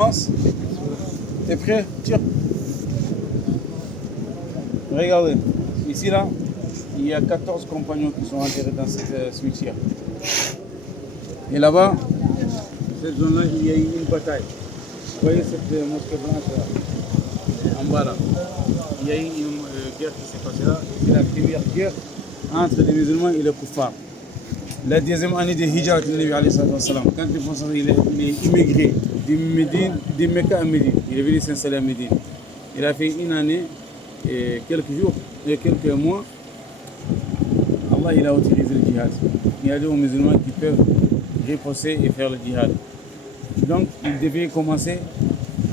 Commence. T'es prêt? Tire. Regardez, ici là, il y a 14 compagnons qui sont enterrés dans cette cimetière. Et là-bas, cette zone-là, il y a eu une bataille. Vous voyez cette mosquée blanche là, en bas là. Il y a eu une guerre qui s'est passée là. C'est la première guerre entre les musulmans et les kuffars. La deuxième année de Hijra du Nabi alayhi salam, quand le prophète il est immigré de Mecca à Médine, il est venu s'installer à Médine. Il a fait une année et quelques jours et quelques mois. Allah il a autorisé le djihad. Il y a des musulmans qui peuvent reposer et faire le djihad. Donc il devait commencer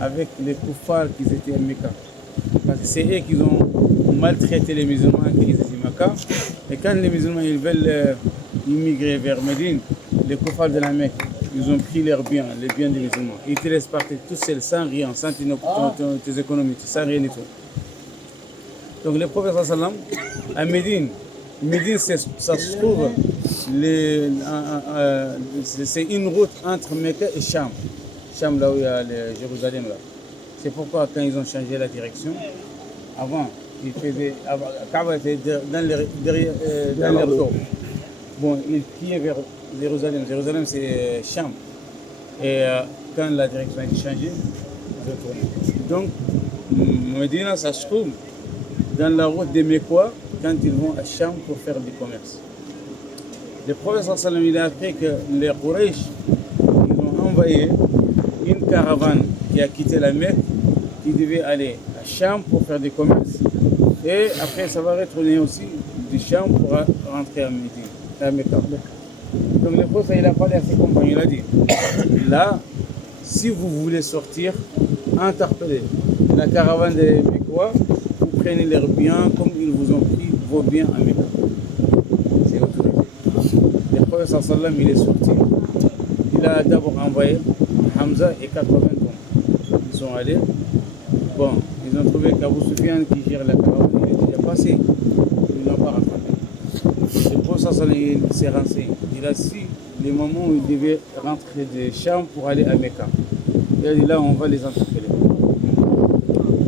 avec les kuffars qui étaient à Mecca. Parce que c'est eux qui ont maltraité les musulmans qui étaient à Mecca. Et quand les musulmans ils veulent immigrer vers Médine, les kuffars de la Mecque, ils ont pris leurs biens, les biens des musulmans. Ils te laissent partir tout seul, sans rien, sans tes économies, sans rien du tout. Donc le prophète sallam à Médine, ça se trouve, c'est une route entre Mecca et Cham. Cham là où il y a Jérusalem là. C'est pourquoi quand ils ont changé la direction, avant, Kaaba était dans leur dos. Bon, ils priaient vers Jérusalem. Jérusalem, c'est Cham. Et quand la direction a été changée, ils ont tourné. Donc, Médina, ça se trouve dans la route des Mécois quand ils vont à Cham pour faire du commerce. Le prophète sallam il a appris que les Quraysh, ils ont envoyé une caravane qui a quitté la Mecque, qui devait aller à Cham pour faire du commerce. Et après, ça va retourner aussi du Cham pour rentrer à Médine. Donc le prophète il a parlé à ses compagnons, il a dit là, si vous voulez sortir, interpellez la caravane des Mécois, vous prenez leurs biens comme ils vous ont pris vos biens à Mécois. C'est autorisé. Le prophète sallam il est sorti, il a d'abord envoyé Hamza et 80 hommes. Ils sont allés, bon, ils ont trouvé qu'Abu Sufyan qui gère la caravane, il est déjà passé, ils n'ont pas rattrapé. Le prophète il s'est renseigné. Il a su les moments où il devait rentrer de Cham pour aller à Mecca. Il a dit là, on va les interpeller.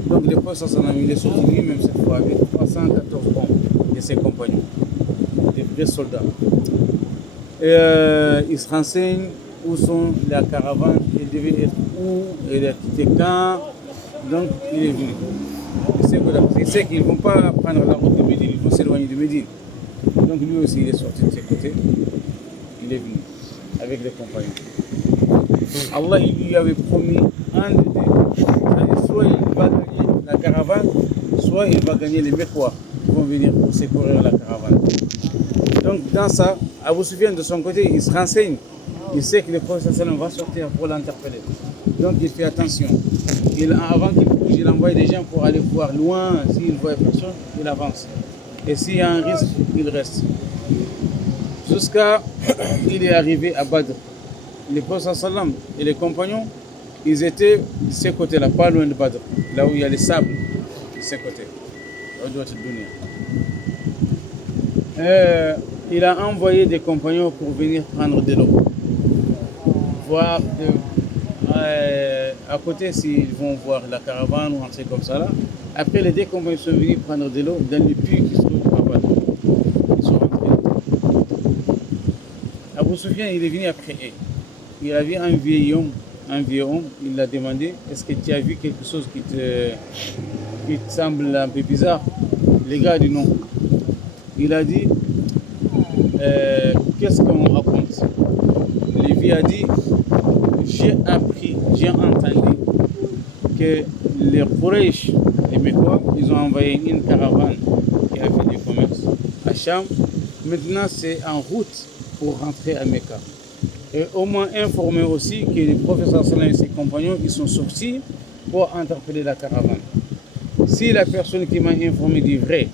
Donc le prophète il est sorti lui-même cette fois avec 314 hommes de ses compagnons, des vrais soldats. Et il se renseigne où sont la caravane, elle devait être où, elle a quitté quand. Donc il est venu. Il sait qu'ils ne vont pas prendre la route de Médine, ils vont s'éloigner de Médine. Donc lui aussi il est sorti de ses côtés, il est venu avec les compagnons. Allah il lui avait promis un de deux, soit il va gagner la caravane, soit il va gagner les Mécois qui vont venir pour secourir la caravane. Donc dans ça, Abu Sufyan de son côté il se renseigne, il sait que le prophète va sortir pour l'interpeller. Donc il fait attention. Avant qu'il bouge, il envoie des gens pour aller voir loin, s'il ne voit personne, il avance. Et s'il y a un risque, il reste. Jusqu'à il est arrivé à Badr. Le prophète sallam et les compagnons, ils étaient de ce côté-là, pas loin de Badr, là où il y a les sables, de ce côté. Il a envoyé des compagnons pour venir prendre de l'eau. Voir à côté s'ils vont voir la caravane ou un truc comme ça là. Après les deux compagnons sont venus prendre de l'eau dans les puits qui se trouvent à Badr. Ils sont rentrés. Abu Sufyan il est venu après eux. Il a vu un vieil homme, il l'a demandé, est-ce que tu as vu quelque chose qui te semble un peu bizarre? Les gars du non. Il a dit, qu'est-ce qu'on raconte? Le vieux a dit, j'ai entendu que les Quraysh, les Mécois, ils ont envoyé une caravane qui a fait du commerce à Cham. Maintenant, c'est en route pour rentrer à Mecca. Et au moins informer aussi que les professeurs et ses compagnons ils sont sortis pour interpeller la caravane. Si la personne qui m'a informé dit vrai,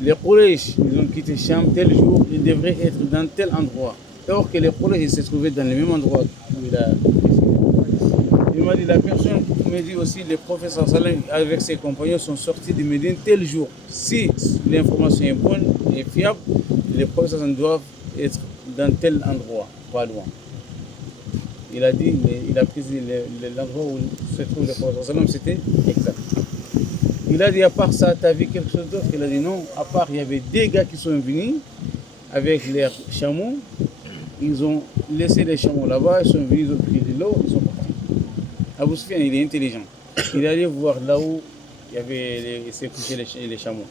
les Quraysh ils ont quitté Cham tel jour, ils devraient être dans tel endroit. Alors que les Quraysh se trouvaient dans le même endroit où il a. Il m'a dit, la personne me dit aussi, les professeurs avec ses compagnons sont sortis de Médine tel jour. Si l'information est bonne et fiable, les professeurs doivent être dans tel endroit, pas loin. il a dit, il a pris l'endroit où se trouve le prophète, c'était exact. Il a dit, à part ça, tu as vu quelque chose d'autre? Il a dit non, à part, il y avait des gars qui sont venus avec leurs chameaux, ils ont laissé les chameaux là-bas, ils sont venus, ils ont pris de l'eau, ils sont partis. Abu Sufyan, il est intelligent. Il est allé voir là où il y avait s'est couché les chameaux.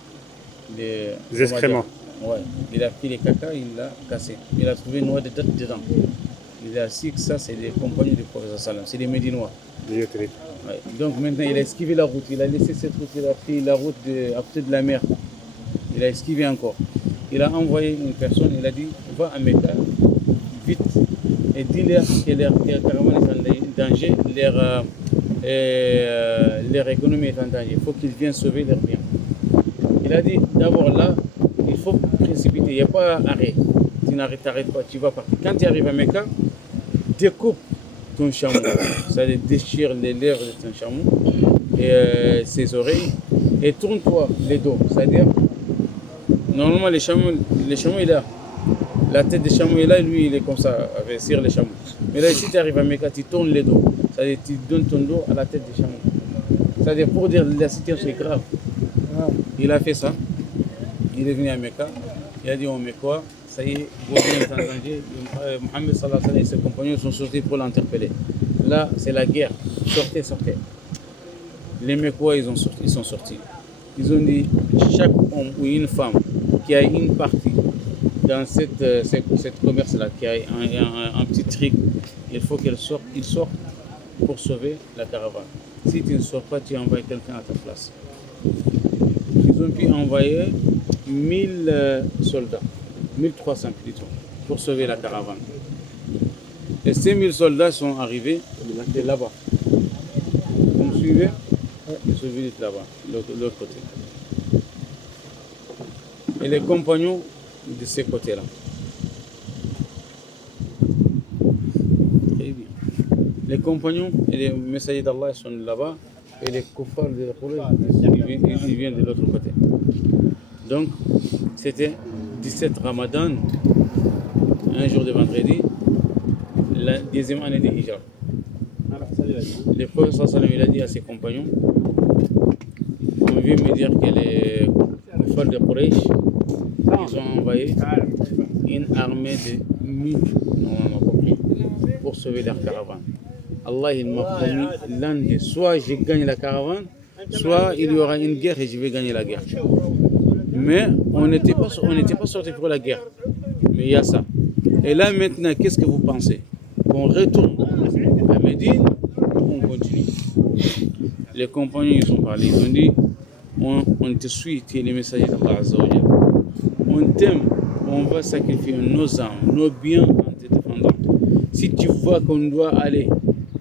Les excréments. Ouais. Il a pris les caca, il l'a cassé. Il a trouvé une noix de date dedans. Il a dit que ça, c'est des compagnons du prophète sallam, c'est des Médinois. Ouais. Donc maintenant, il a esquivé la route. Il a laissé cette route, il a pris la route à côté de la mer. Il a esquivé encore. Il a envoyé une personne, il a dit, va à Mecca, vite, et dis-leur que leur caravane est en danger, leur économie est en danger. Il faut qu'ils viennent sauver leurs biens. Il a dit, d'abord là, il faut précipiter, il n'y a pas arrêt. Tu t'arrêtes pas, tu vas partir. Quand tu arrives à Mecca, découpe ton chameau, c'est-à-dire déchire les lèvres de ton chameau et ses oreilles, et tourne-toi les dos, c'est-à-dire, normalement les chameaux il a, la tête des chameaux est là, lui il est comme ça, avec sur les chameaux. Mais là ici tu arrives à Mecca, tu tournes les dos, c'est-à-dire tu donnes ton dos à la tête des chameaux. C'est-à-dire pour dire la situation est grave. Il a fait ça, il est venu à Mecca, il a dit on met quoi? Ça y est, vos biens sont en danger. Mohammed sallallahu alayhi wa sallam et ses compagnons sont sortis pour l'interpeller. Là, c'est la guerre. Sortez, sortez. Les Mecquois, ils sont sortis. Ils ont dit, chaque homme ou une femme qui a une partie dans cette commerce-là, qui a un petit truc, il faut qu'il sorte pour sauver la caravane. Si tu ne sors pas, tu envoies quelqu'un à ta place. Ils ont pu envoyer 1000 soldats. 1300 plutôt, pour sauver la caravane. Et ces 1000 soldats sont arrivés de là-bas. Vous me suivez? Ils sont venus de là-bas, de l'autre côté. Et les compagnons de ces côtés-là. Très bien. Les compagnons et les messagers d'Allah sont là-bas, et les kuffars de Quraysh, ils viennent de l'autre côté. Donc, c'était 17 Ramadan, un jour de vendredi, la 10e année de Hijra. Le prophète sallallahu alayhi wa sallam, il a dit à ses compagnons, on vient me dire que les kuffars de Quraysh, ils ont envoyé une armée de 1000 pour sauver leur caravane. Allah il m'a promis l'un des, soit je gagne la caravane, soit il y aura une guerre et je vais gagner la guerre. Mais on n'était pas sorti pour la guerre. Mais il y a ça. Et là maintenant, qu'est-ce que vous pensez? Qu'on retourne à Médine ou on continue? Les compagnons, ils ont parlé. Ils ont dit, on te suit, tu es le messager d'Allah Azza wa Jalla. On t'aime, on va sacrifier nos âmes, nos biens en te défendant. Si tu vois qu'on doit aller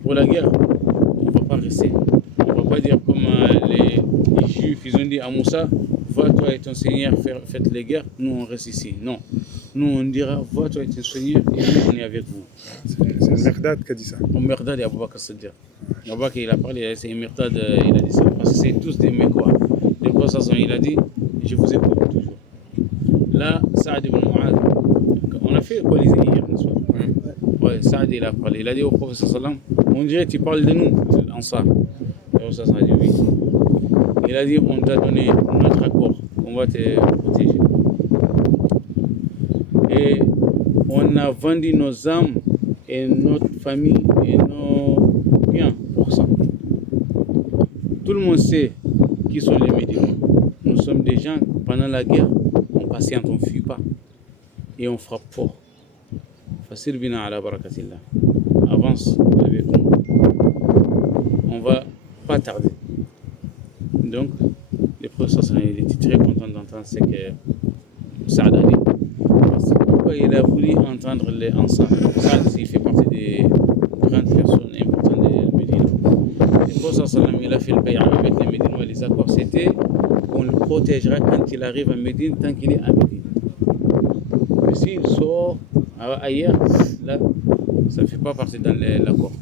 pour la guerre, on ne va pas rester. On ne va pas dire comme les Juifs, ils ont dit à Moussa, va toi et ton Seigneur, faites les guerres, nous on reste ici. Non. Nous on dira, va toi et ton Seigneur, et nous on est avec vous. C'est un Merdad qui a dit ça. Un Merdad et Abu Bakr Siddiq. Abu Bakr il a parlé, c'est un Merdad, il a dit ça. Parce que c'est tous des Mecquois. Le prophète il a dit, je vous écoute toujours. Là, Saad ibn Mu'adh, on a fait coaliser hier, n'est-ce pas? Ouais, Saad il a parlé. Il a dit au prophète on dirait tu parles de nous, Ansar. Le prophète a dit oui. Il a dit on t'a donné notre accord, on va te protéger. Et on a vendu nos âmes et notre famille et nos biens pour ça. Tout le monde sait qui sont les Médinois. Nous sommes des gens, pendant la guerre, on patiente, on ne fuit pas. Et on frappe fort. Fasir bina ala barakatillah. Avance avec nous. On ne va pas tarder. Donc, le professeur était très content d'entendre ce que Saad a dit. Parce que pourquoi il a voulu entendre les Ansar. Saad, il fait partie des grandes personnes importantes de Médine. Le professeur il a fait le bay'a avec les Médinois. Les accords, c'était qu'on le protégera quand il arrive à Médine, tant qu'il est à Médine. Mais s'il sort ailleurs, là, ça ne fait pas partie dans l'accord.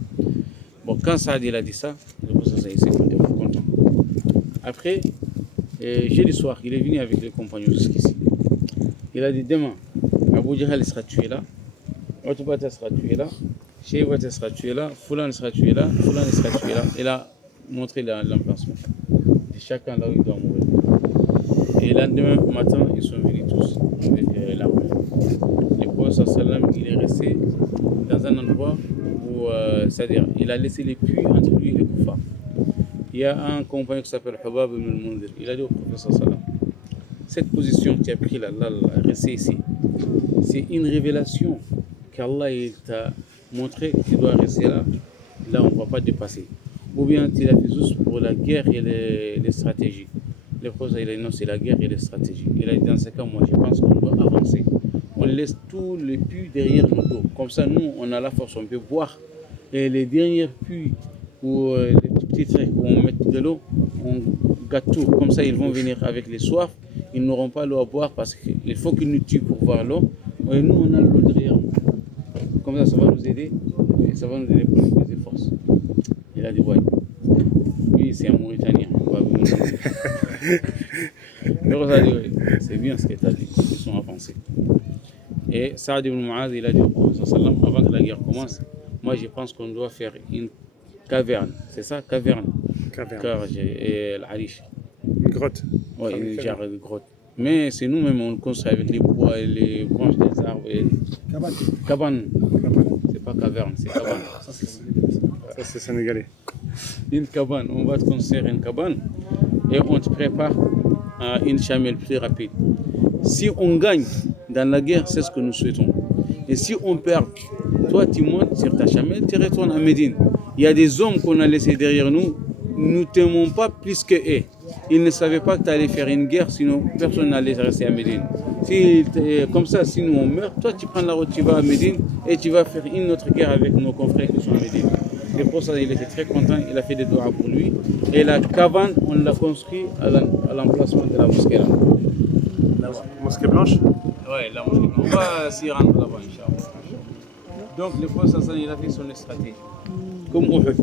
Bon, quand Saad il a dit ça, le professeur il s'est content. Après, jeudi soir, il est venu avec les compagnons jusqu'ici. Il a dit demain, Abu Jahl sera tué là, Utbah sera tué là, Sheibat sera tué là, Foulan sera tué là, Foulan sera tué là. Il a montré l'emplacement. Et chacun là où il doit mourir. Et le lendemain matin, ils sont venus tous avec l'armée. Le prophète sallam, il est resté dans un endroit où, c'est-à-dire, il a laissé les puits entre lui et les koufars. Il y a un compagnon qui s'appelle Hubab ibn al-Mundir. Il a dit au prophète sallam, cette position que tu as pris là, rester ici, c'est une révélation qu'Allah t'a montré que tu dois rester là. Là, on ne va pas dépasser. Ou bien tu l'as fait juste pour la guerre et les stratégies. Le prophète il a dit non, c'est la guerre et les stratégies. Il a dit dans ce cas, moi je pense qu'on doit avancer. On laisse tous les puits derrière nos dos. Comme ça, nous, on a la force, on peut boire. Et les derniers puits ou les petits trucs où on met de l'eau, on gâte tout. Comme ça, ils vont venir avec les soifs. Ils n'auront pas l'eau à boire parce qu'il faut qu'ils nous tuent pour boire l'eau. Et nous, on a l'eau derrière nous. Comme ça, ça va nous aider. Et ça va nous aider pour nous faire des forces. Il a dit, ouais. Lui, c'est un Mauritanien. C'est bien ce que tu as dit. Ils sont avancés. Et Saad ibn Mu'adh, il a dit au prophète sallam, avant que la guerre commence, moi je pense qu'on doit faire une caverne. C'est ça, caverne. Caverne. Et l'Arish. Une grotte. Oui, une genre de grotte. Mais c'est nous-mêmes, on le construit avec les bois et les branches des arbres. Et... Cabane. C'est pas caverne, c'est cabane. Ça, c'est sénégalais. Une cabane. On va te construire une cabane et on te prépare à une chamelle plus rapide. Si on gagne dans la guerre, c'est ce que nous souhaitons. Et si on perd, toi tu montes sur ta chamelle, tu retournes à Médine. Il y a des hommes qu'on a laissés derrière nous, nous ne t'aimons pas plus que eux. Ils ne savaient pas que tu allais faire une guerre, sinon personne n'allait rester à Médine. Si, comme ça, si nous on meurt, toi tu prends la route, tu vas à Médine et tu vas faire une autre guerre avec nos confrères qui sont à Médine. Et pour ça, il était très content, il a fait des doigts pour lui. Et la cabane, on l'a construit à l'emplacement de la mosquée là. La mosquée blanche? Oui, la mosquée blanche. On va s'y rendre là-bas, Inch'Allah. Donc le prophète il a fait son stratégie. Comme Uhud.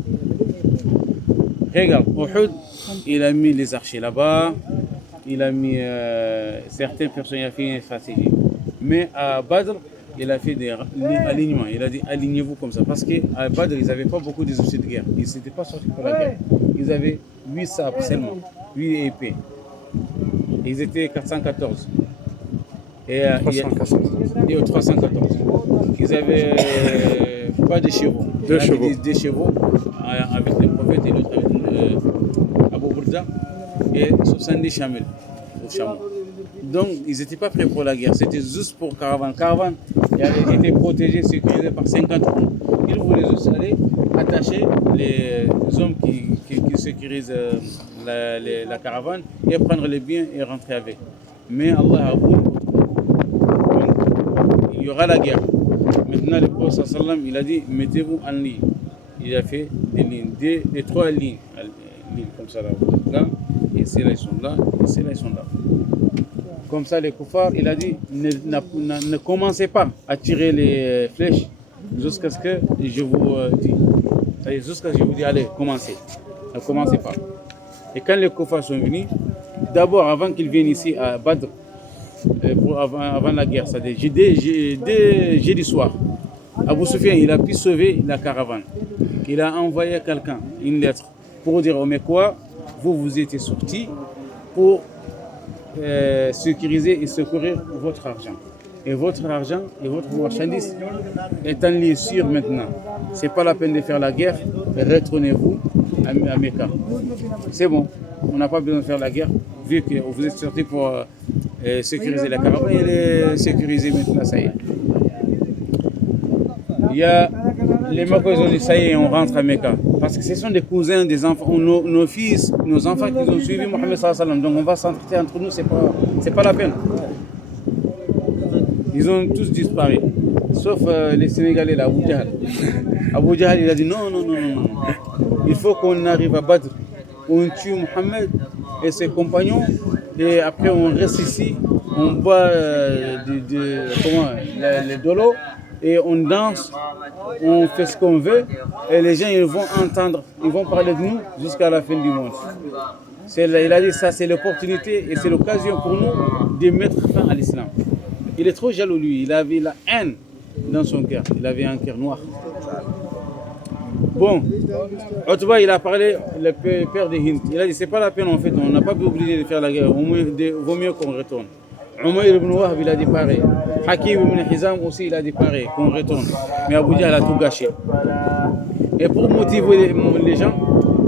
Regarde, Uhud, il a mis les archers là-bas, il a mis certaines personnes, il a fait une stratégie. Mais à Badr, il a fait des alignements. Il a dit alignez-vous comme ça. Parce qu'à Badr, ils n'avaient pas beaucoup d'officiers de guerre. Ils ne s'étaient pas sortis pour la guerre. Ils avaient 8 sabres seulement, 8 épées. Ils étaient 414. Et 314. Ils n'avaient pas de chevaux. Deux chevaux. Des chevaux avec les prophètes et l'autre avec Abu Burda et 70 chamelles au chameau. Donc ils n'étaient pas prêts pour la guerre, c'était juste pour caravane. Caravane était protégée, sécurisée par 50 hommes. Ils voulaient juste aller attacher les hommes qui sécurisent la caravane et prendre les biens et rentrer avec. Mais Allah a voulu. Donc il y aura la guerre. Maintenant le prophète sallam il a dit mettez-vous en ligne. Il a fait des lignes, des 3 lignes comme ça là, et ceux-là ils sont là, et ceux-là ils sont là. Comme ça les koufars, il a dit ne commencez pas à tirer les flèches jusqu'à ce que je vous dis. C'est-à-dire jusqu'à ce que je vous dis allez, commencez. Ne commencez pas. Et quand les koufars sont venus, d'abord avant qu'ils viennent ici à Badr, avant la guerre, c'est-à-dire jeudi soir, Abu Sufyan il a pu sauver la caravane. Il a envoyé quelqu'un une lettre pour dire aux Mecquois, vous étiez sortis pour sécuriser et secourir votre argent. Et votre argent et votre marchandise est en lieu sûr maintenant. Ce n'est pas la peine de faire la guerre, retournez-vous à Mecca. C'est bon, on n'a pas besoin de faire la guerre, vu que vous êtes sortis pour sécuriser la caravane, elle est sécurisée maintenant, ça y est. Il y a les Mecquois, ils ont dit ça y est, on rentre à Mecca. Parce que ce sont des cousins, des enfants, nos fils, nos enfants qui ont suivi Mohammed sallallahu alayhi wa sallam. Donc on va s'entretenir entre nous, c'est pas la peine. Ils ont tous disparu. Sauf les Sénégalais, là, Abu Jahl. Abu Jahl, il a dit non. Il faut qu'on arrive à Badr. On tue Mohammed et ses compagnons. Et après, on reste ici. On boit les dolos. Et on danse, on fait ce qu'on veut, et les gens ils vont entendre, ils vont parler de nous jusqu'à la fin du monde. Il a dit ça, c'est l'opportunité et c'est l'occasion pour nous de mettre fin à l'islam. Il est trop jaloux lui, il avait la haine dans son cœur, il avait un cœur noir. Bon, Utba, il a parlé, le père de Hind. Il a dit, c'est pas la peine en fait, on n'a pas obligé de faire la guerre, vaut mieux qu'on retourne. Umayr ibn Wahb, il a dit pareil. Hakim ibn Hizam aussi, il a dit pareil, qu'on retourne. Mais Abu Jahl a tout gâché. Et pour motiver les gens,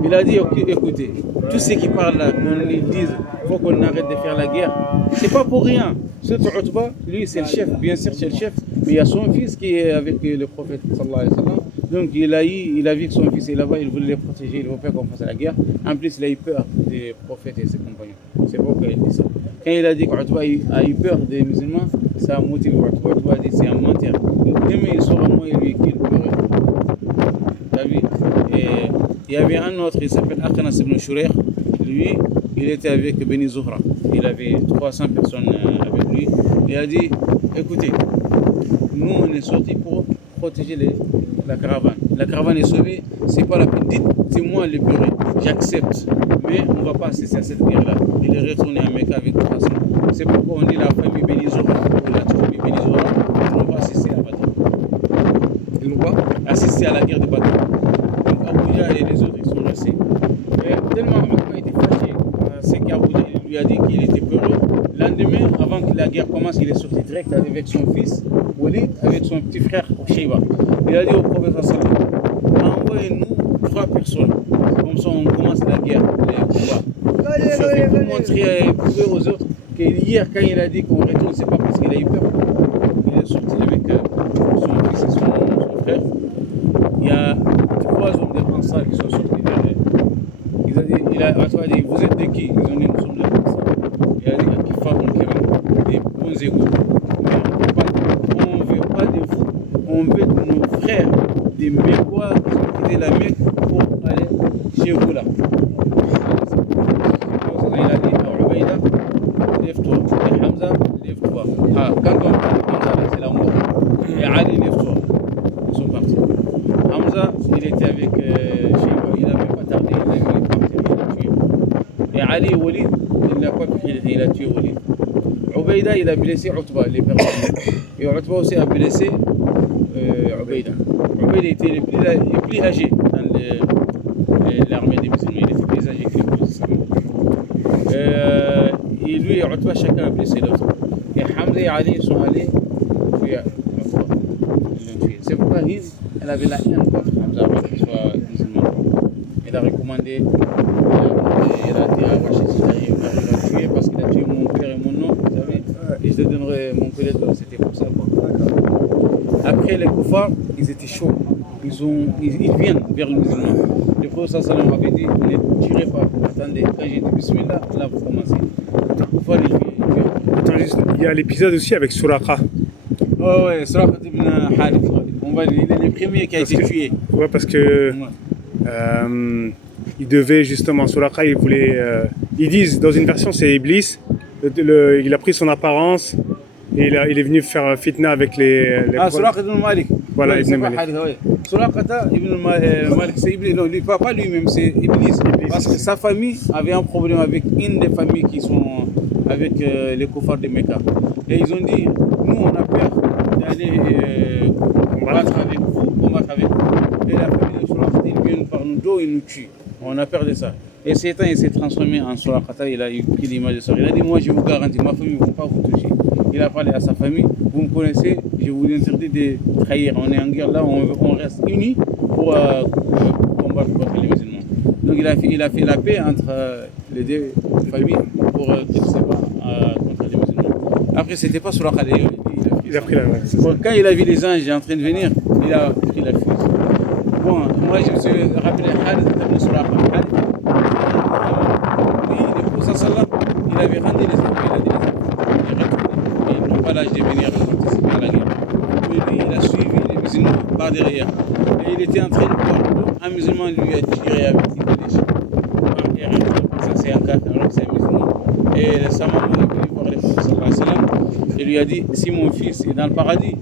il a dit, écoutez, tous ceux qui parlent là, qu'on les dise, il faut qu'on arrête de faire la guerre, c'est pas pour rien. Surtout Utba, lui c'est le chef, bien sûr c'est le chef, mais il y a son fils qui est avec le prophète sallallahu alayhi wa sallam. Donc il a vu que son fils est là-bas, il voulait les protéger, il ne veut pas qu'on fasse la guerre. En plus, il a eu peur des prophètes et ses compagnons. C'est pourquoi il dit ça. Quand il a dit qu'Utba a eu peur des musulmans, ça a motivé Utba. Utba a dit c'est un menteur. Demain il saura moi et lui qu'il pleurait. Et il y avait un autre, il s'appelle Akhnas ibn Shurayh. Lui, il était avec Beni Zuhra. Il avait 300 personnes avec lui. Il a dit, écoutez, nous on est sortis pour protéger la caravane. La caravane est sauvée, c'est pas la peine. Dites-moi le purée, j'accepte. Mais on ne va pas assister à cette guerre-là. Il est retourné à Mecca avec 300. C'est pourquoi on dit la famille Beni Zuhra, ou la famille Beni Zuhra, ils n'ont pas assisté à Badr. Ils n'ont pas assisté à la guerre de Badr. Donc Abu Jahl et les autres, ils sont restés. Et tellement Abu était fâché, c'est qu'Abu Jahl lui a dit qu'il était peureux. Le lendemain, avant que la guerre commence, il est sorti direct avec son fils, Walid, avec son petit frère, Shayba. Il a dit au prophète sallallahu envoyez-nous 3 personnes. Comme ça, on commence la guerre, les combats. Pour montrer, prouver aux autres que hier, quand il a dit qu'on retourne, c'est pas parce qu'il a eu peur. Il est sorti avec son fils et son frère. Il y a 3 hommes de Ansar qui sont sortis derrière. Il a dit, vous êtes de qui? Ils ont dit, nous sommes de Ansar. Il a dit, qui font des bons égaux. Mais on ne veut pas de vous, on veut de nos frères, des Mécois qui ont quitté la Mecque pour aller chez vous là. Il a dit à Ubaïda, lève-toi. Et Hamza, lève-toi. Ah, quand on parle Hamza, c'est la mort. Et Ali, lève-toi. Ils sont partis. Hamza, il était avec Shayba, il n'a même pas tardé, il est parti, il a tué. Et Ali, Walid, il n'a pas pu, il a tué Walid. Ubaïda, il a blessé Utba, les personnes. Et Utba aussi a blessé Ubaïda. Ubaïda était le plus âgé dans l'armée des musulmans, il était plus âgé que les musulmans. Et lui et Utba, chacun a blessé l'autre. Et Hamza et Ali sont allés tuer Utba. C'est pourquoi Hind, elle avait la haine contre Hamza avant qu'il soit musulman. Elle a recommandé, elle a dit à Rachid, il va tuer parce qu'il a tué mon père et mon nom, vous savez, et je te donnerai mon collègue, c'était pour ça. Quoi. Après les koufars, ils étaient chauds, ils viennent vers le musulman. Le prophète sallallahu avait dit, ne tirez pas, attendez, quand j'ai dit bismillah, là vous commencez. Les koufars, ils viennent. Attends, juste, il y a l'épisode aussi avec Suraqa. Oh ouais, Suraqa ibn Harith. Il est le premier qui a été tué. Ouais, parce que il devait justement, Suraqa, il voulait. Ils disent, dans une version, c'est Iblis. Il a pris son apparence et il est venu faire fitna avec les Suraqa ibn Malik. Voilà, ouais, Ibn Malik. Suraqa ibn Malik, c'est Iblis. Non, pas lui-même, c'est Iblis. Parce que sa famille avait un problème avec une des familles qui sont avec les koufars de Mecca. Et ils ont dit, nous on a peur d'aller combattre avec vous. Et la famille de Suraqa, ils viennent par nous dos, ils nous tuent. On a peur de ça. Et Satan, il s'est transformé en Suraqa, il a eu l'image de ça. Il a dit, moi je vous garantis, ma famille ne va pas vous toucher. Il a parlé à sa famille, vous me connaissez, je vous interdis de trahir. On est en guerre là, on reste unis pour combattre contre les musulmans. Donc il a fait la paix entre les deux familles pour qu'ils ne soient pas contre les musulmans. Après, c'était pas Suraqa, il a pris la fuite. Bon, quand il a vu les anges en train de venir, il a pris la fuite. Bon, moi je me suis rappelé Khalid ibn Suraqa. Lui, le prophète sallallahu, il avait rendu les enfants, il a dit les enfants, ils n'ont pas l'âge de venir participer à la guerre. Mais lui, il a suivi les musulmans par derrière. Et il était en train de boire. Un musulman lui a tiré avec une flèche. Ça c'est un cas, alors c'est un musulman. Et sa maman est venue voir le prophète sallallahu et lui a dit, si mon fils est dans le paradis,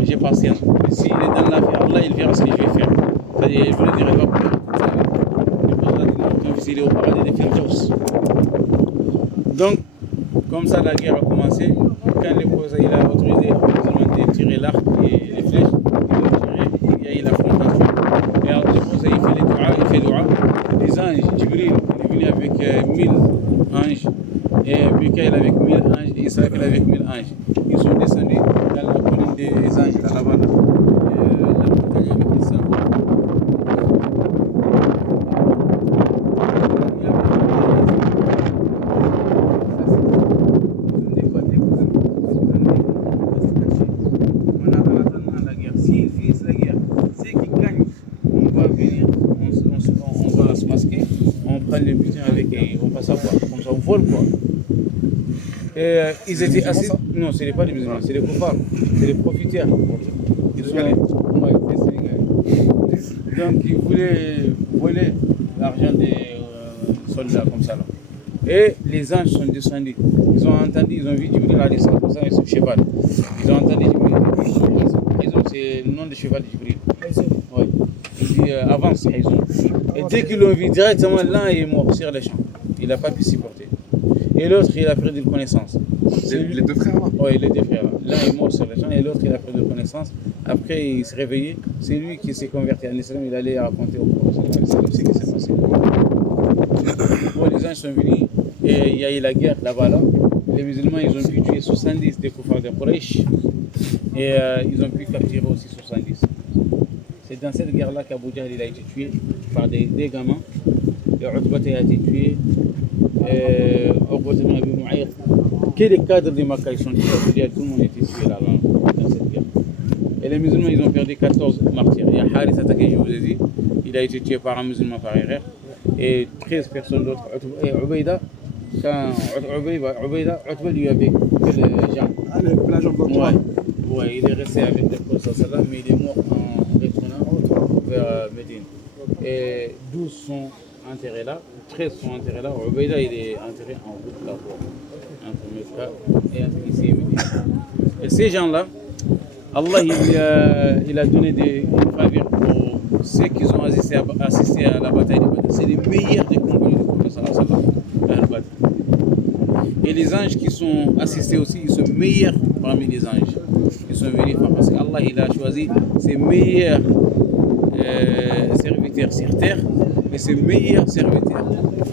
j'ai patience. Mais s'il est dans l'enfer, Allah il verra ce que je vais faire. C'est-à-dire, il voulait dire, il va pleurer. Le prophète a dit, non, ton fils il est au paradis des Firdaus. Donc, comme ça la guerre a commencé. Quand le prophète il a autorisé les musulmans de tirer l'arc et les flèches, ils ont tiré, il y a eu l'affrontation. Et alors, le prophète fait dua. Les anges, Jibril est venu avec 1000 anges, et Mikaël avec 1000 anges, et Israël avec 1000 anges. Ils sont descendus dans la colline des anges, là-bas, la montagne avec les saints. Le butin avec et on passe à boire, comme ça on vole quoi. Et ils étaient assis. Non, ce n'est pas des musulmans, c'est des koufars, c'est des profiteurs. Ils sont allés. Ouais, des Sénégalais. Donc ils voulaient voler l'argent des soldats comme ça là. Et les anges sont descendus. Ils ont entendu, ils ont vu Jibril à descendre comme ça et son cheval. Ils ont entendu Jibril. C'est le nom de cheval de Jibril. Ouais. Ils disent avance, Haïzoun. Et dès qu'ils l'ont vu directement, l'un est mort sur les champs. Il n'a pas pu supporter. Et l'autre, il a perdu de connaissance. Les deux frères là? Oui, les deux frères là. L'un est mort sur les champs et l'autre, il a perdu de connaissance. Après, il s'est réveillé. C'est lui qui s'est converti en islam. Il allait raconter au prophète. C'est ce qui s'est passé. Bon, les anges sont venus et il y a eu la guerre là-bas. Là. Les musulmans, ils ont pu tuer 70 des koufars de Quraysh. Et ils ont pu capturer aussi 70. C'est dans cette guerre-là qu'Abu Jahl a été tué par des gamins. Et Utbah a été tué. Que les cadres de Makkah sont tués. Tout le monde a été tué là, dans cette guerre. Et les musulmans, ils ont perdu 14 martyrs. Il y a Harith attaqué, je vous ai dit. Il a été tué par un musulman par erreur. Et 13 personnes d'autres. Et Ubayda, quand Utbah lui avait coupé les jambes. La jambe droite. Ouais, il est resté avec le prophète, mais il est mort en retournant vers Médine. Et 12 sont enterrés là, 13 sont enterrés là. Ubayda, il est enterré en route là-bas, entre Mecca et entre ici et Médine. Et ces gens-là, Allah il a donné des faveurs pour ceux qui ont assisté à la bataille de Badr. C'est les meilleurs des compagnons du prophète sallallahu alayhi wa sallam. Et les anges qui sont assistés aussi, ils sont meilleurs parmi les anges. Ils sont venus parce qu'Allah il a choisi ses meilleurs serviteurs sur terre et ses meilleurs serviteurs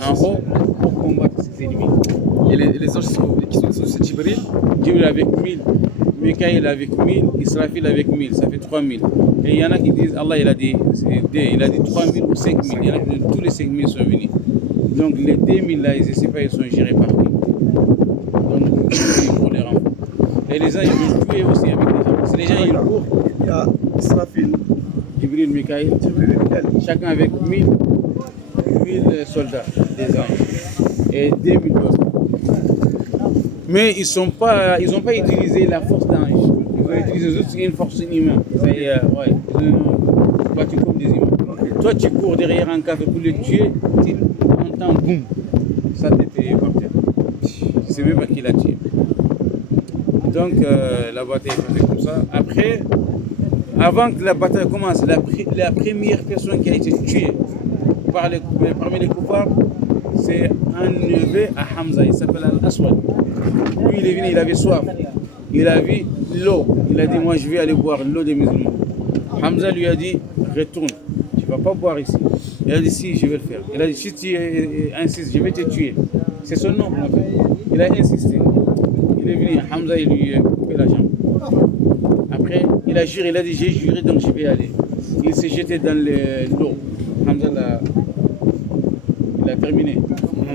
en haut pour combattre ses ennemis. Et les anges qui sont c'est Jibril? Jibril avec 1000, Mikaël avec 1000, Israfil avec 1000, ça fait 3000. Et il y en a qui disent, Allah il a dit 3000 ou 5000, il y en a qui disent tous les 5000 sont venus. Donc les 2000 là, ils ne savent pas, ils sont gérés par qui. Donc pour les renforts. Et les gens ils vont tuer aussi avec les gens. Si les gens ils courent, Il y a Israfil, Jibril, Mikaël, chacun avec 1000 soldats, des anges, et 2000 autres. Mais ils n'ont pas utilisé la force d'ange. Ils ont utilisé juste une force humaine. C'est-à-dire, ils ont battu comme des humains. Toi, tu cours derrière un café pour le tuer, tu entends boum, sa tête est par terre. Tu sais même pas qui l'a tué. Donc, la bataille est passée comme ça. Après, avant que la bataille commence, la première personne qui a été tuée parmi les koufars, c'est un neveu à Hamza, il s'appelle Al-Aswad. Lui, il est venu, il avait soif. Il a vu l'eau. Il a dit, moi, je vais aller boire l'eau des musulmans. Hamza lui a dit, retourne, tu ne vas pas boire ici. Il a dit, si, je vais le faire. Il a dit, si tu insistes, je vais te tuer. C'est son nom qu'on a fait. Il a insisté. Il est venu, Hamza, il lui a coupé la jambe. Après, il a juré, il a dit, j'ai juré, donc je vais aller. Il s'est jeté dans l'eau. Hamza, il a terminé.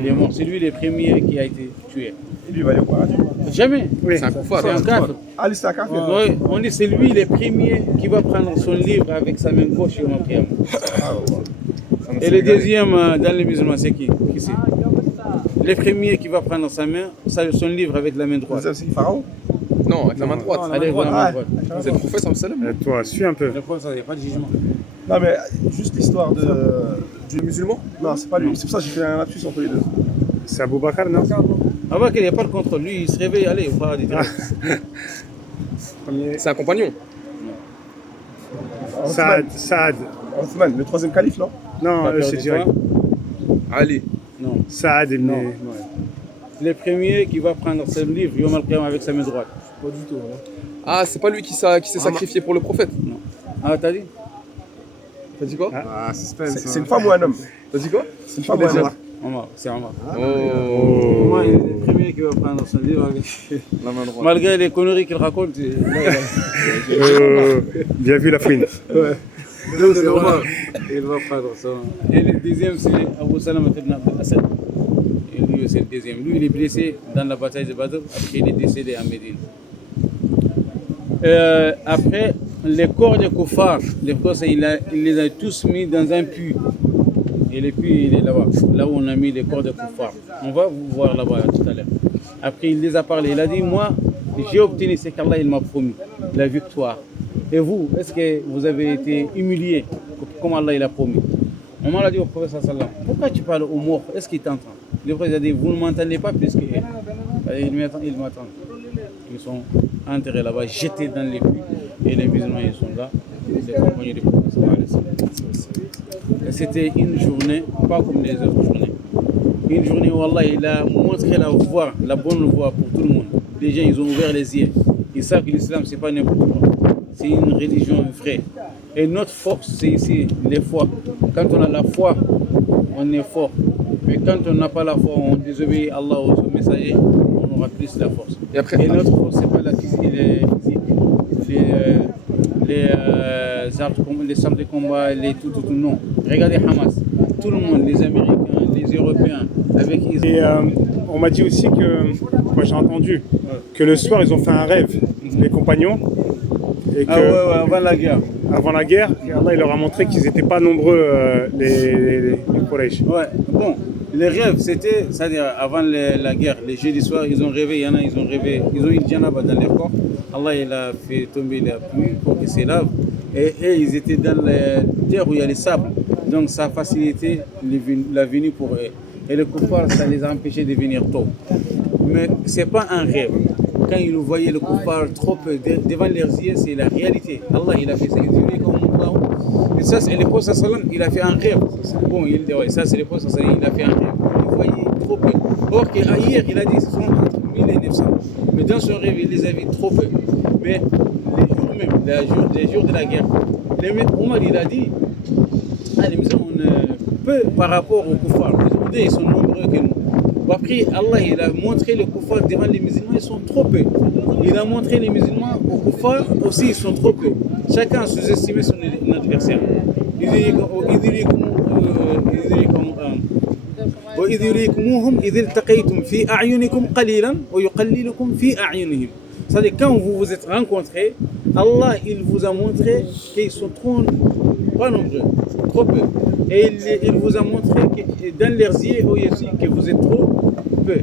Il est mort. C'est lui le premier qui a été tué. et lui il va aller au paradis. Jamais. Oui. C'est un koufar. C'est un kafir. Ah, lui, c'est un kafir. Ouais, on dit c'est lui le premier qui va prendre son livre avec sa main gauche et mon prière. Et le deuxième dans les musulmans, c'est qui c'est? Le premier qui va prendre son livre avec la main droite. C'est Pharaon. Non, avec la main droite. Allez, voilà, main droite. C'est le prophète sallallahu alayhi wa sallam. Toi, suis un peu. Le prophète, il n'y a pas de jugement. Non, mais juste l'histoire Du musulman? Non, c'est pas lui. C'est pour ça que j'ai fait un lapsus entre les deux. C'est Abou Bakr, non? Avant qu'il n'y ait pas de contrôle, lui, il se réveille, allez, au paradis. C'est un compagnon. Saad. Othman, le troisième calife, non? Non, La c'est peur direct. Ali. Non. Saad ibn. Non. Le premier qui va prendre son livre, Yom al-Qiyam, avec sa main droite. Pas du tout. Ah, c'est pas lui qui s'est sacrifié pour le prophète. Non. Ah, t'as dit? T'as dit quoi? Ah, suspense. C'est une femme ou un homme? T'as dit quoi? C'est une femme ou un homme? Omar, c'est Omar. Oh. Omar, il est le premier qui va prendre son livre. La main droite. Malgré les conneries qu'il raconte, Bien vu la fouine. donc c'est Omar. Il va prendre son. Et le deuxième, c'est Abu Salama ibn Abd Asad. Et lui, c'est le deuxième. Lui, il est blessé dans la bataille de Badr. Après, il est décédé à Médine. Après, les corps des koufars, il les a tous mis dans un puits. Et le puits, il est là-bas, là où on a mis les corps des koufars. On va vous voir là-bas tout à l'heure. Après, il les a parlé. Il a dit, moi, j'ai obtenu ce qu'Allah il m'a promis, la victoire. Et vous, est-ce que vous avez été humilié comme Allah il a promis? On m'a dit au prophète sallallahu, pourquoi tu parles aux morts? Est-ce qu'il t'entend? Le prophète a dit, vous ne m'entendez pas plus que il m'attend. Ils sont enterrés là-bas, jetés dans les puits. Et les musulmans, ils sont là, les compagnons du prophète sallallahu alayhi wa sallam. Et c'était une journée, pas comme les autres journées. Une journée où Allah il a montré la voie, la bonne voie pour tout le monde. Les gens, ils ont ouvert les yeux. Ils savent que l'islam, c'est pas n'importe quoi. C'est une religion vraie. Et notre force, c'est ici, les foi. Quand on a la foi, on est fort. Mais quand on n'a pas la foi, on désobéit à Allah, au messager, on aura plus la force. Et après, Et notre force, c'est pas la physique, les centres de combat, tout, non. Regardez Hamas, tout le monde, les Américains, les Européens, avec Israël. Et on m'a dit aussi que, moi j'ai entendu, que le soir ils ont fait un rêve, les compagnons, et que Avant la guerre. avant la guerre, Allah il leur a montré qu'ils n'étaient pas nombreux, les Quraysh. Ouais, bon, les rêves, c'était, c'est-à-dire avant la guerre, les jeudis soirs, ils ont rêvé, il y en a, ils ont rêvé, ils ont eu le janaba dans leur corps. Allah, il a fait tomber la pluie pour qu'ils s'élavent. Et ils étaient dans la terre où il y a les sables. Donc ça a facilité la venue pour eux. Et le kuffar, ça les a empêchés de venir tôt. Mais ce n'est pas un rêve. Quand ils voyaient le kuffar trop peu devant leurs yeux, c'est la réalité. Allah, il a fait ça. Et ça, c'est le prophète sallam, il a fait un rêve. Bon, ça c'est le prophète sallam, il a fait un rêve. Il voyait trop peu. Or qu'hier, il a dit, ce sont entre 1000 et 900. Mais dans son rêve, il les a vus trop peu. Mais les jours même, les jours de la guerre, Omar, il a dit, les musulmans, peu par rapport aux kuffars. Les musulmans, ils sont nombreux que nous. Après, Allah, il a montré les kuffars devant les musulmans, ils sont trop peu. Il a montré les musulmans aux kuffars aussi, ils sont trop peu. Chacun a sous-estimé son adversaire. وإذ يريكموهم إذ التقيتم في أعينكم قليلا ويقللكم في أعينهم. C'est-à-dire quand vous vous êtes rencontrés, Allah il vous a montré qu'ils sont pas nombreux, trop peu. Et il vous a montré que dans leurs yeux aussi que vous êtes trop peu.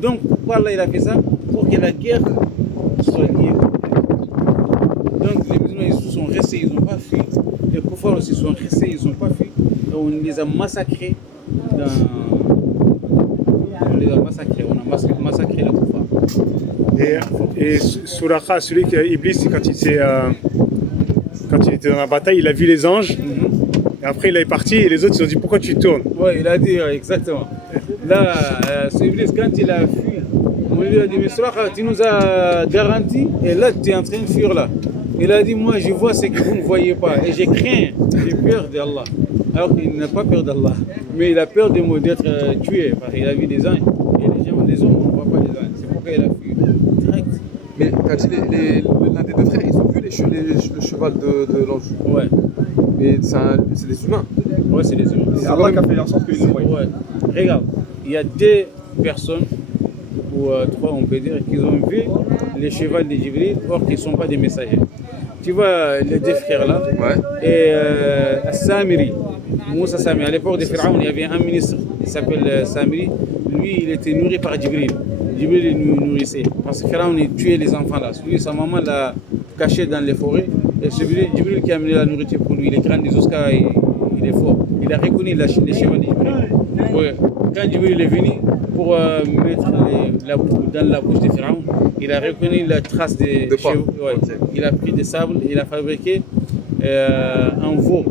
Donc pourquoi Allah il a fait ça? Pour que la guerre soit liée. Donc les musulmans ils sont restés, ils n'ont pas fui. Les kuffars aussi sont restés, ils n'ont pas fui. Et on les a massacrés on les a massacrés, on a massacré les kuffars. Et Suraka, celui qui Iblis, quand il était dans la bataille, il a vu les anges. Et après, il est parti et les autres ils ont dit pourquoi tu tournes? Ouais, il a dit exactement. Là, c'est Iblis, quand il a fui, on lui a dit mais Suraka, tu nous as garanti et là tu es en train de fuir là. Il a dit moi je vois ce que vous ne voyez pas et j'ai peur d'Allah. Alors qu'il n'a pas peur d'Allah, mais il a peur d'être tué parce qu'il a vu des anges. Et les hommes, on ne voit pas les anges. C'est pourquoi il a fui direct. Mais t'as dit l'un des deux frères, ils ont vu le cheval de l'ange. Ouais. Mais c'est des humains. Ouais, c'est des humains. C'est Allah qui a fait en sorte qu'ils le voient. Ouais. Regarde, il y a deux personnes, ou trois on peut dire, qui ont vu les chevaux de Jibril, or qu'ils ne sont pas des messagers. Tu vois les deux frères là, Ouais. et Samiri, Moussa Samiri, à l'époque de Pharaon, il y avait un ministre, il s'appelle Samiri, lui il était nourri par Jibril. Jibril il nourrissait, parce que Pharaon il tuait les enfants là. Lui, sa maman l'a caché dans les forêts, et c'est Jibril qui a amené la nourriture pour lui, il est grand des Oscars, il est fort. Il a reconnu les chevaux de Jibril. Ouais. Quand Jibril est venu pour mettre dans la bouche de Pharaon, il a reconnu la trace des chevaux. Ouais. Okay. Il a pris des sables, il a fabriqué un veau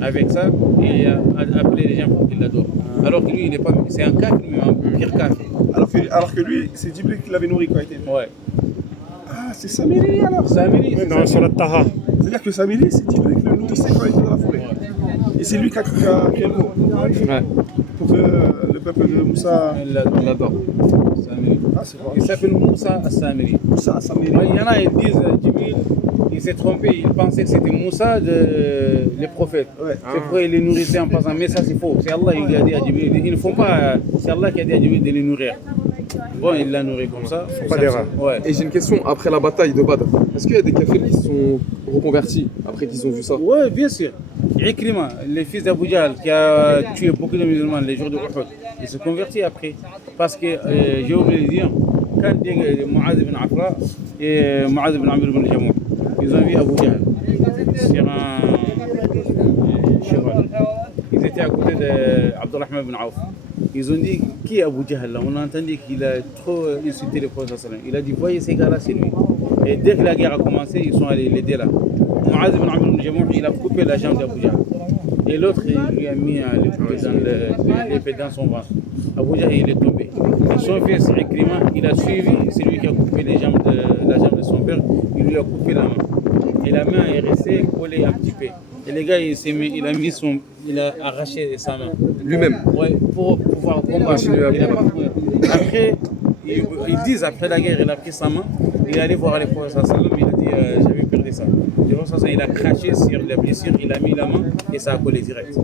avec ça et il a appelé les gens pour qu'ils l'adorent. Alors que lui, il n'est pas, c'est un kafir, mais un pire kafir. Alors que lui, c'est Jibril qui l'avait nourri quand il était né. Ouais. Ah, c'est Samiri alors. Samiri, Dans la Taha. C'est-à-dire que Samiri, c'est Jibril qui le nourrissait quand il était dans la forêt. Et c'est lui qui a créé le mot. Ouais, Pour que le peuple de Moussa. il l'adore. Samiri. Ah, c'est vrai. Il s'appelle Moussa Samiri. Moussa, ça mérite. Il y en a, ils disent, Djibril, il s'est trompé, il pensait que c'était Moussa, les prophètes. Ouais. C'est pourquoi il les nourrissait en passant. Mais ça, c'est faux. C'est Allah qui a dit à Djibril. Il ne faut pas. C'est Allah qui a dit à Djibril de les nourrir. Bon, il l'a nourri comme ça. Pas d'erreur. Ouais. Et j'ai une question, après la bataille de Badr, est-ce qu'il y a des kafirs qui se sont reconvertis après qu'ils ont vu ça? Oui, bien sûr. Ikrima, le fils d'Abu Jahl, qui a tué beaucoup de musulmans les jours de Uhud, il s'est converti après. Parce que, j'ai oublié de dire, quand Mu'adh ibn Afra et Mu'adh ibn Amr ibn Jamour, ils ont vu Abu Jahl sur un cheval. Ils étaient à côté d'Abdurrahman ibn Auf. Ils ont dit, qui est Abu Jahl là? On a entendu qu'il a trop insulté le prophète sallallahu alayhi wa sallam. Il a dit, voyez ces gars-là, c'est lui. Et dès que la guerre a commencé, ils sont allés l'aider là. Mu'adh ibn Amr ibn Jamour, il a coupé la jambe d'Abu Jahl. Et l'autre, il lui a mis l'épée dans son ventre. Abu Jahl, il est tombé. Et son fils, Ikrima, il a suivi, c'est lui qui a coupé la jambe de son père, il lui a coupé la main. Et la main est restée collée un petit peu. Et les gars, il a arraché sa main. Lui-même. Ouais, pour pouvoir combattre. Après, ils disent, après la guerre, il a pris sa main, il est allé voir les prophètes sallam, il a dit, j'avais perdu ça. Le prophète sallam, il a craché sur la blessure, il a mis la main et ça a collé direct.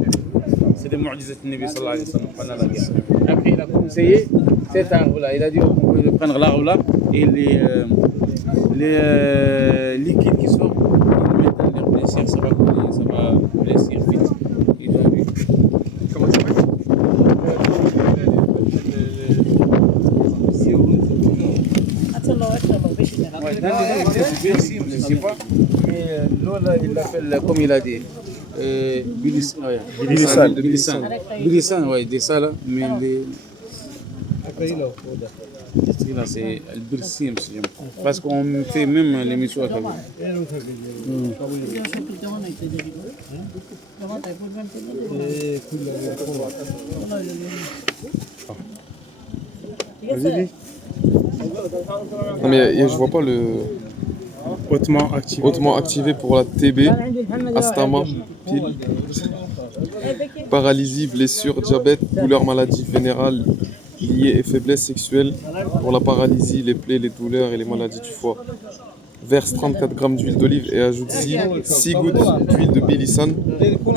C'est des mu'jizat du Nabi sallallahu alayhi wa sallam pendant la guerre. Après, il a conseillé cet arbre-là, il a dit, on peut prendre l'arbre-là et les liquides qui sortent, ils mettent dans leur blessure, ça va blessir vite. Ils ont vu. Comment ça s'appelle? Ouais, dans les Bersim, je ne sais pas, mais l'eau là, il l'appelle, comme il a dit, Bilissan, ouais, des ça là, mais les. Là, c'est le Bersim, parce qu'on fait même l'émission à Kaboul. Vas-y, dis. Non mais je vois pas le Hautement activé. hautement activé pour la TB, astama, pile, paralysie, blessure, diabète, douleurs, maladies vénérales liées et faiblesse sexuelle. Pour la paralysie, les plaies, les douleurs et les maladies du foie. Verse 34 g d'huile d'olive et ajoute-y 6 gouttes d'huile de Bilissan,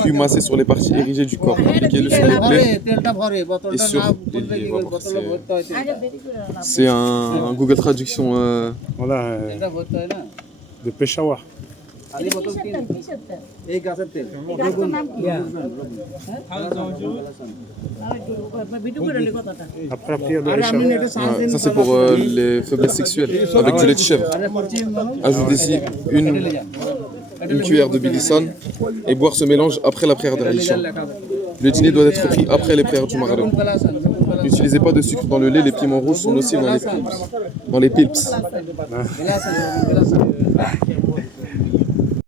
puis massez sur les parties érigées du corps. Appliquez-le sur les plaies et sur les livres. C'est un Google Traduction. Voilà, de Peshawar. Après la prière de l'Isha. Ouais, ça c'est pour les faiblesses sexuelles avec du lait de chèvre. Ajoutez-y une cuillère de Bilissan et boire ce mélange après la prière de l'Isha. Le dîner doit être pris après les prières du Maghreb. N'utilisez pas de sucre dans le lait, les piments rouges sont nocifs dans les pilps.